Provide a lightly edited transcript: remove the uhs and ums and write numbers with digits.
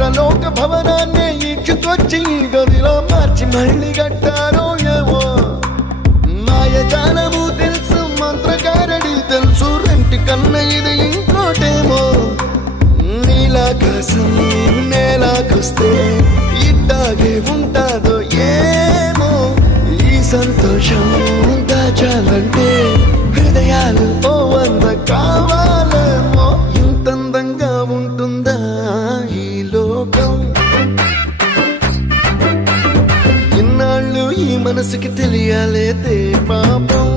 ఇంద్రలోక భవనాన్ని ఈడ్చుకొచ్చి గదిలో మార్చి మళ్ళీ కట్టారో ఏమో మాయజాలము తెలుసు మంత్రకారడి తెలుసు రెంటి కన్న ఇది ఇంకోటేమో నీలాకాశం నేలాకొస్తే ఇట్టాగే ఉంటాదో ఏమో ఈ సంతోషం దాచాలంటే హృదయాలు ఓ వంద కావాలేమో ఇంతందంగా ఉంటుందా ఈ లోకం ఇన్నాళ్ళు ఈ మనసుకి తెలియాలేదే పాపం